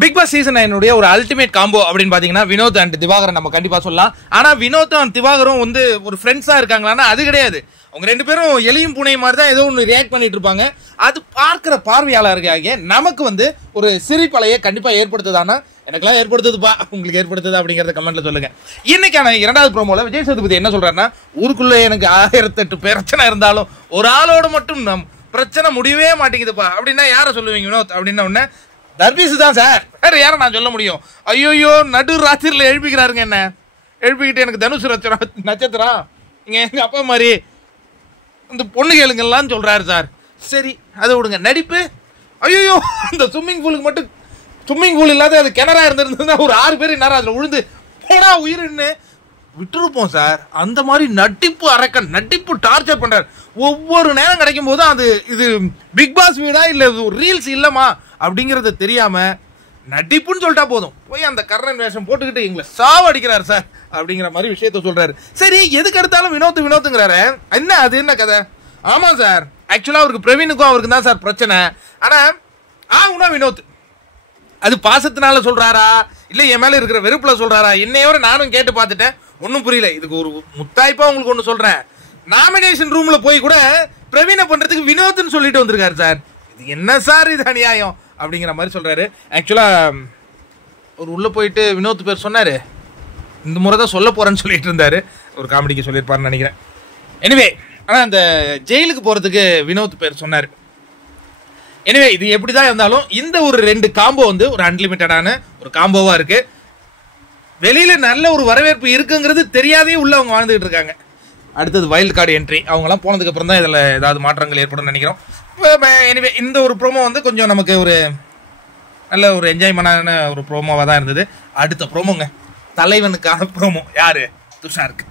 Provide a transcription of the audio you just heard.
Big Boss season 9 ஒரு ultimate combo அப்படின்னு பாத்தீங்கன்னா வினோத் அண்ட் திவாகரன் நம்ம கண்டிப்பா சொல்லலாம். ஆனா வினோத் அண்ட் திவாகரும் வந்து ஒரு ஃப்ரெண்ட்ஸா இருக்காங்களான்னா அது கிடையாது. அவங்க ரெண்டு பேரும் எலியும் பூனை மாதிரி தான் ஏதோ ஒன்று ரியாக்ட் பண்ணிட்டு இருப்பாங்க. அது பார்க்கிற பார்வையாளர்களாகிய நமக்கு வந்து ஒரு சிரிப்பலையை கண்டிப்பா ஏற்படுத்துதானா? எனக்கெல்லாம் ஏற்படுத்துதுப்பா, உங்களுக்கு ஏற்படுத்துது அப்படிங்கறத கமெண்ட்ல சொல்லுங்க. இன்னைக்கான 2வது ப்ரோமோல விஜய் சேதுபதி என்ன சொல்றாருன்னா, ஊருக்குள்ள எனக்கு 1008 பிரச்சனை இருந்தாலும் ஒரு ஆளோட மட்டும் பிரச்சனை முடியவே மாட்டேங்குதுப்பா அப்படின்னா யாரை சொல்லுவீங்க வினோத் அப்படின்னா உடனே தர்பீஸ் தான் சார், வேற யாரை நான் சொல்ல முடியும்? ஐயோயோ நடு ராத்திரில எழுப்பிக்கிறாருங்க, என்ன எழுப்பிக்கிட்டு எனக்கு தனுசு நட்சத்திரம் நீங்க எங்க அப்பா மாதிரி இந்த பொண்ணு கேளுங்கலாம் சொல்றாரு சார். சரி அதை விடுங்க. நடிப்பு ஐயோ இந்த ஸ்விம்மிங் பூலுக்கு மட்டும் ஸ்விம்மிங் பூல் இல்லாத அது கிணறா இருந்திருந்தா ஒரு 6 பேர் நேரம் அதில் விழுந்து போனா உயிர்னு விட்டுருப்போம் சார். அந்த மாதிரி நடிப்பு அரக்கன் நடிப்பு டார்ச்சர் பண்றாரு. ஒவ்வொரு நேரம் கிடைக்கும் போதும் அது இது பிக் பாஸ் வீடா இல்ல ரீல்ஸ் இல்லமா அப்படிங்கறது தெரியாம நடிப்புன்னு சொல்லிட்டா போதும் போய் அந்த கர்ணன் வேஷம் போட்டுக்கிட்டு எங்களை சாவடிக்கிறார் சார் அப்படிங்கிற மாதிரி விஷயத்த சொல்றாரு. சரி எதுக்கு எடுத்தாலும் வினோத்துங்கிறாரு, என்ன அது என்ன கதை? ஆமா சார், ஆக்சுவலா அவருக்கு பிரவீனுக்கும் அவருக்கு தான் சார் பிரச்சனை. ஆனா ஆகுனா வினோத் அது பாசத்தினால சொல்றாரா இல்ல என் மேல இருக்கிற வெறுப்புல சொல்றாரா என்னையோட நானும் கேட்டு பார்த்துட்டேன், ஒன்னும் புரியல. இதுக்கு ஒரு முத்தாய்ப்பா உங்களுக்கு ஒண்ணு சொல்றேன். நாமினேஷன் ரூம்ல போய் கூட பிரவீனை பண்றதுக்கு வினோத்னு சொல்லிட்டு வந்திருக்காரு சார். இது என்ன சார் இது அநியாயம் அப்படிங்கிற மாதிரி சொல்றாரு. ஆக்சுவலா ஒரு உள்ள போயிட்டு வினோத் பேர் சொன்னாரு, இந்த முறை தான் சொல்ல போறேன்னு சொல்லிட்டு இருந்தாரு. ஒரு காமெடிக்கு சொல்லியிருப்பாருன்னு நினைக்கிறேன். எனிவே ஆனா அந்த ஜெயிலுக்கு போறதுக்கு வினோத் பேர் சொன்னாரு. எனவே இது எப்படிதான் இருந்தாலும் இந்த ஒரு 2 காம்போ வந்து ஒரு அன்லிமிட்டடான ஒரு காம்போவா இருக்கு. வெளியில நல்ல ஒரு வரவேற்பு இருக்குங்கிறது தெரியாதே உள்ள அவங்க வாழ்ந்துகிட்டு இருக்காங்க. அடுத்தது வைல்ட் கார்டு என்ட்ரி அவங்கலாம் போனதுக்கு அப்புறம் தான் இதுல ஏதாவது மாற்றங்கள் ஏற்படும் நினைக்கிறோம். எனிவே இந்த ஒரு ப்ரோமோ வந்து கொஞ்சம் நமக்கு ஒரு நல்ல ஒரு என்ஜாய்மெண்டான ஒரு ப்ரோமோவா தான் இருந்தது. அடுத்த ப்ரோமோங்க தலைவனுக்கான ப்ரோமோ. யாரு? துஷாருக்கு.